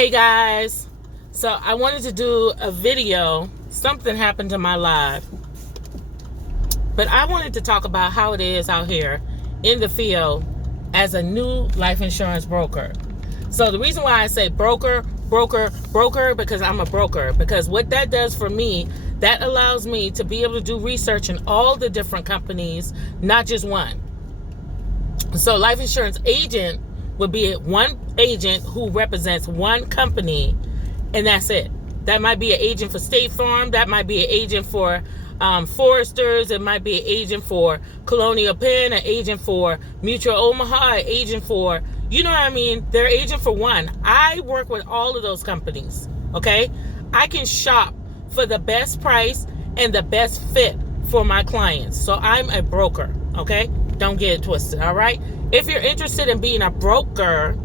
Hey guys, so I wanted to do a video. Something happened to my life, but I wanted to talk about how it is out here in the field as a new life insurance broker. So the reason why I say broker, because I'm a broker, because what that does for me, that allows me to be able to do research in all the different companies, not just one. So life insurance agent would be one agent who represents one company, and that's it. That might be an agent for State Farm. That might be an agent for Foresters. It might be an agent for Colonial Penn, an agent for Mutual Omaha, an agent for, you know what I mean? They're agent for one. I work with all of those companies, okay? I can shop for the best price and the best fit for my clients. So I'm a broker, okay? Don't get it twisted, all right? If you're interested in being a broker,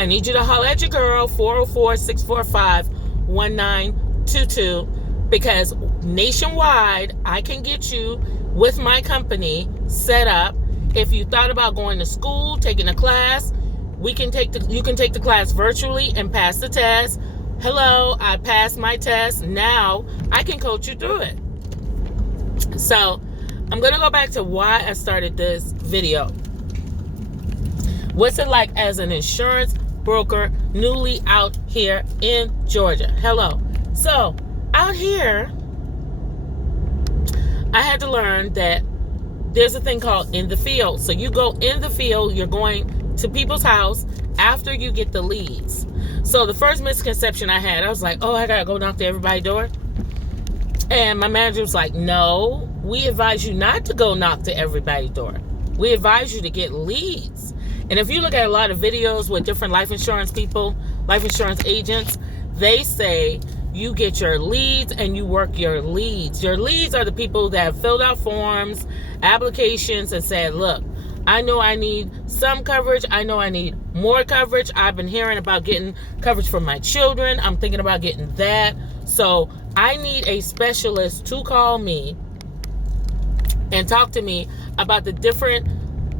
I need you to holler at your girl, 404-645-1922, because nationwide, I can get you with my company set up. If you thought about going to school, taking a class, you can take the class virtually and pass the test. Hello, I passed my test. Now I can coach you through it. So I'm going to go back to why I started this video. What's it like as an insurance broker newly out here in Georgia? Hello. So out here, I had to learn that there's a thing called in the field. So you go in the field, you're going to people's house after you get the leads. So the first misconception I had, I was like, oh, I got to go knock to everybody's door. And my manager was like, no, we advise you not to go knock to everybody's door. We advise you to get leads. And if you look at a lot of videos with different life insurance people, life insurance agents, they say you get your leads and you work your leads. Your leads are the people that have filled out forms, applications, and said, look, I know I need some coverage. I know I need more coverage. I've been hearing about getting coverage for my children. I'm thinking about getting that. So I need a specialist to call me and talk to me about the different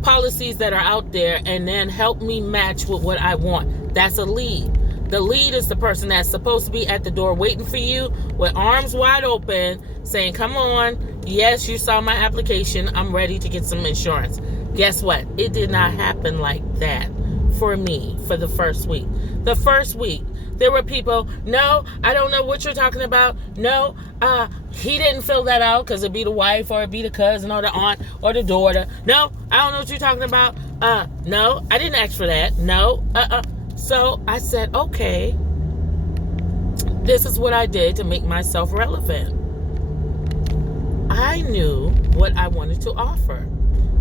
policies that are out there and then help me match with what I want. That's a lead. The lead is the person that's supposed to be at the door waiting for you with arms wide open saying, come on, yes, you saw my application. I'm ready to get some insurance. Guess what? It did not happen like that for me for the first week. The first week, there were people, no, I don't know what you're talking about. No, he didn't fill that out because it'd be the wife or it'd be the cousin or the aunt or the daughter. No, I don't know what you're talking about. No, I didn't ask for that. No, So I said, okay, this is what I did to make myself relevant. I knew what I wanted to offer.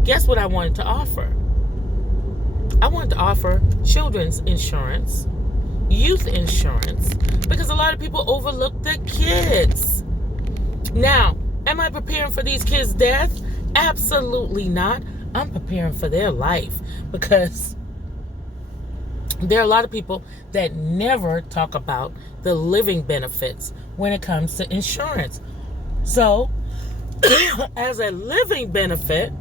Guess what I wanted to offer? I wanted to offer children's insurance, youth insurance, because a lot of people overlook the kids. Now, am I preparing for these kids' death? Absolutely not. I'm preparing for their life, because there are a lot of people that never talk about the living benefits when it comes to insurance. So, as a living benefit,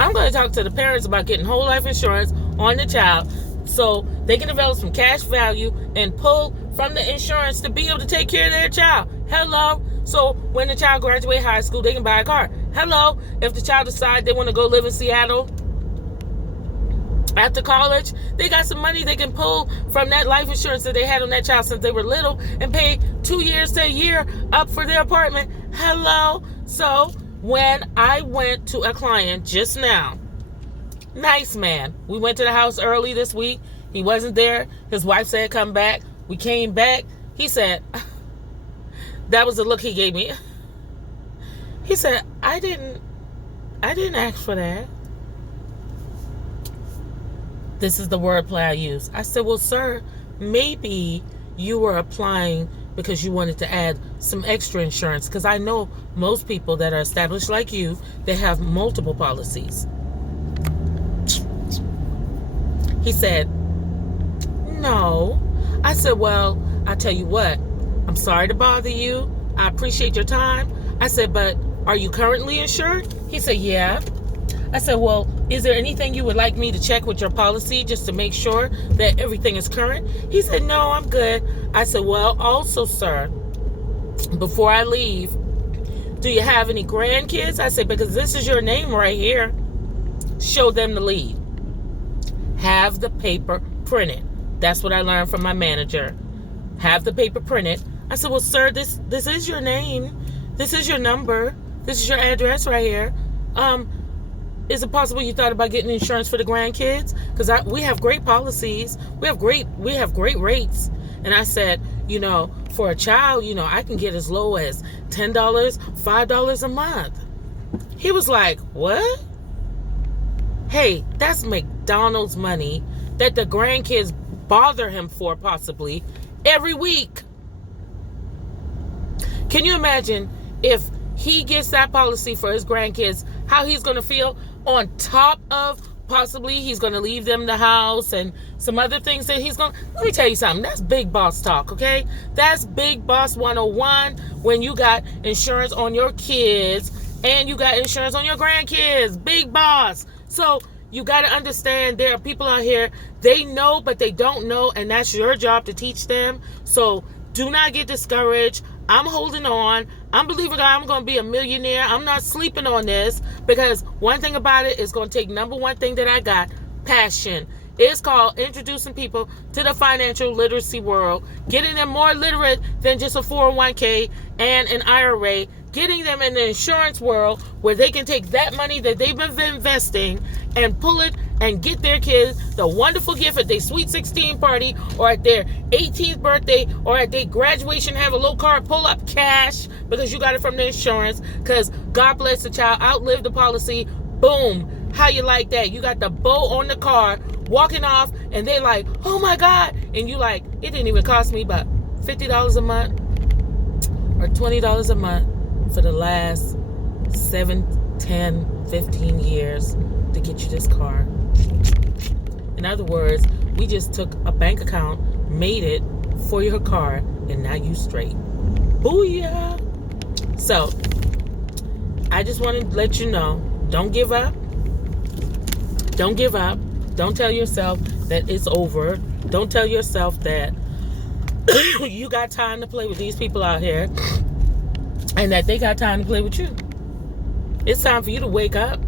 I'm going to talk to the parents about getting whole life insurance on the child so they can develop some cash value and pull from the insurance to be able to take care of their child. Hello. So when the child graduates high school, they can buy a car. Hello. If the child decides they want to go live in Seattle after college, they got some money they can pull from that life insurance that they had on that child since they were little and pay 2 years to a year up for their apartment. Hello. So when I went to a client just now, nice man, we went to the house early this week. He wasn't there. His wife said, come back. We came back. He said, that was the look he gave me. He said, I didn't ask for that. This is the wordplay I use. I said, well, sir, maybe you were applying because you wanted to add some extra insurance, because I know most people that are established like you, they have multiple policies. He said, no. I said, well, I tell you what, I'm sorry to bother you. I appreciate your time. I said, but are you currently insured? He said, yeah. I said, well, is there anything you would like me to check with your policy just to make sure that everything is current? He said, no, I'm good. I said, well, also, sir, before I leave, do you have any grandkids? I said, because this is your name right here. Show them the lead. Have the paper printed. That's what I learned from my manager. Have the paper printed. I said, well, sir, this is your name. This is your number. This is your address right here. Is it possible you thought about getting insurance for the grandkids? Because we have great policies. We have great rates. And I said, for a child, I can get as low as $10, $5 a month. He was like, what? Hey, that's McDonald's money that the grandkids bother him for possibly every week. Can you imagine if he gets that policy for his grandkids, how he's going to feel? On top of possibly he's going to leave them the house and some other things that he's going to... Let me tell you something. That's big boss talk, okay? That's big boss 101 when you got insurance on your kids and you got insurance on your grandkids. Big boss. So you got to understand there are people out here, they know, but they don't know, and that's your job to teach them. So do not get discouraged. I'm holding on. I'm believing God I'm going to be a millionaire. I'm not sleeping on this because one thing about it is going to take number one thing that I got, passion. It's called introducing people to the financial literacy world, getting them more literate than just a 401k and an IRA, getting them in the insurance world where they can take that money that they've been investing and pull it and get their kids the wonderful gift at their sweet 16 party or at their 18th birthday or at their graduation, have a little card, pull up cash because you got it from the insurance because God bless the child, outlive the policy, boom. How you like that? You got the bow on the car, walking off, and they like, oh my God. And you like, it didn't even cost me but $50 a month or $20 a month for the last 7, 10, 15 years to get you this car. In other words, we just took a bank account, made it for your car, and now you straight. Booyah! So, I just want to let you know, don't give up. Don't give up. Don't tell yourself that it's over. Don't tell yourself that you got time to play with these people out here and that they got time to play with you. It's time for you to wake up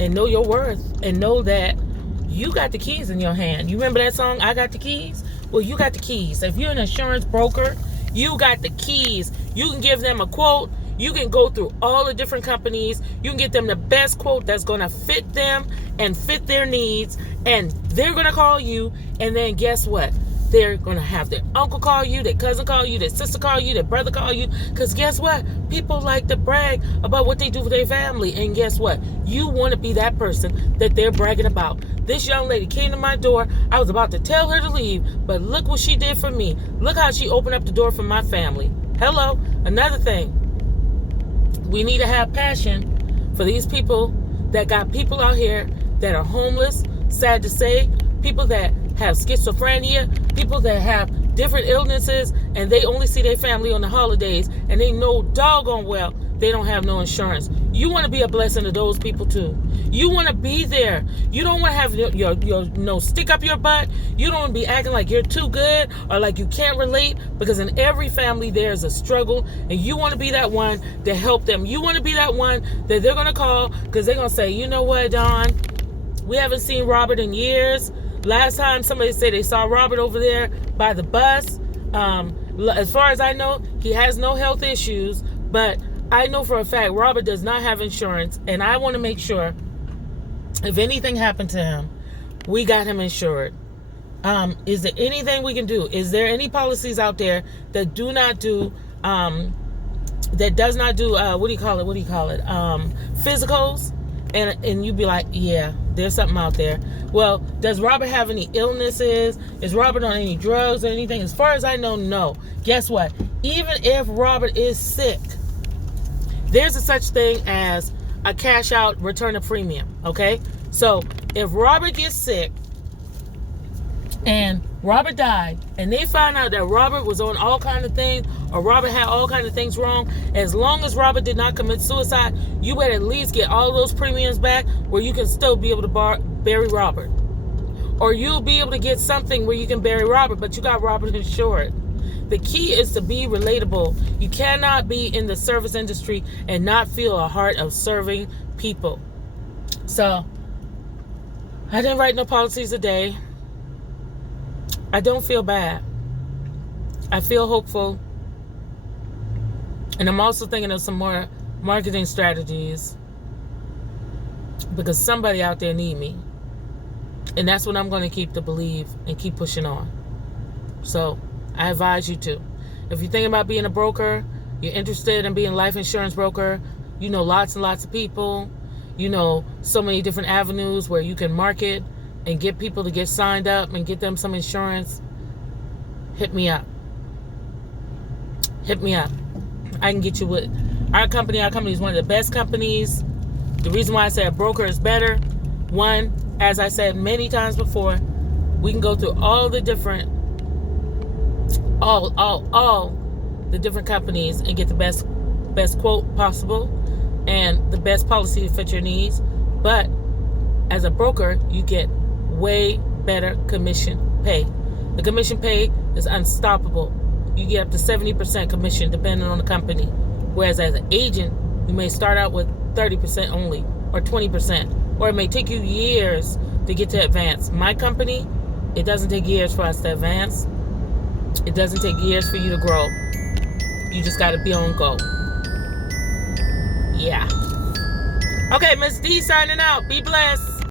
and know your worth and know that you got the keys in your hand. You remember that song, I Got the Keys? Well, you got the keys. If you're an insurance broker, you got the keys. You can give them a quote. You can go through all the different companies. You can get them the best quote that's going to fit them and fit their needs. And they're going to call you. And then guess what? They're going to have their uncle call you, their cousin call you, their sister call you, their brother call you. Because guess what? People like to brag about what they do for their family. And guess what? You want to be that person that they're bragging about. This young lady came to my door. I was about to tell her to leave. But look what she did for me. Look how she opened up the door for my family. Hello. Another thing. We need to have passion for these people that got people out here that are homeless, sad to say, people that have schizophrenia, people that have different illnesses, and they only see their family on the holidays, and they know doggone well they don't have no insurance. You want to be a blessing to those people too. You want to be there. You don't want to have your stick up your butt. You don't want to be acting like you're too good or like you can't relate, because in every family there's a struggle, and you want to be that one to help them. You want to be that one that they're going to call because they're going to say, you know what, Don, we haven't seen Robert in years. Last time somebody said they saw Robert over there by the bus. As far as I know, he has no health issues, but I know for a fact Robert does not have insurance, and I want to make sure if anything happened to him, we got him insured. Is there anything we can do? Is there any policies out there that do not do, that does not do, physicals? And you'd be like, yeah, there's something out there. Well, does Robert have any illnesses? Is Robert on any drugs or anything? As far as I know, no. Guess what? Even if Robert is sick, there's a such thing as a cash out return of premium, okay? So if Robert gets sick and Robert died, and they found out that Robert was on all kind of things, or Robert had all kind of things wrong. As long as Robert did not commit suicide, you better at least get all those premiums back where you can still be able to bury Robert. Or you'll be able to get something where you can bury Robert, but you got Robert insured. The key is to be relatable. You cannot be in the service industry and not feel a heart of serving people. So, I didn't write no policies today. I don't feel bad. I feel hopeful. And I'm also thinking of some more marketing strategies because somebody out there need me. And that's what I'm going to keep to believe and keep pushing on. So, I advise you to. If you're thinking about being a broker, you're interested in being a life insurance broker, you know lots and lots of people, you know so many different avenues where you can market and get people to get signed up and get them some insurance, hit me up. Hit me up. I can get you with our company. Our company is one of the best companies. The reason why I say a broker is better, one, as I said many times before, we can go through all the different all the different companies and get the best quote possible and the best policy to fit your needs. But as a broker, you get way better commission pay. The commission pay is unstoppable. You get up to 70% commission depending on the company. Whereas as an agent, you may start out with 30% only or 20%. Or it may take you years to get to advance. My company, it doesn't take years for us to advance. It doesn't take years for you to grow. You just got to be on go. Yeah. Okay, Miss D signing out. Be blessed.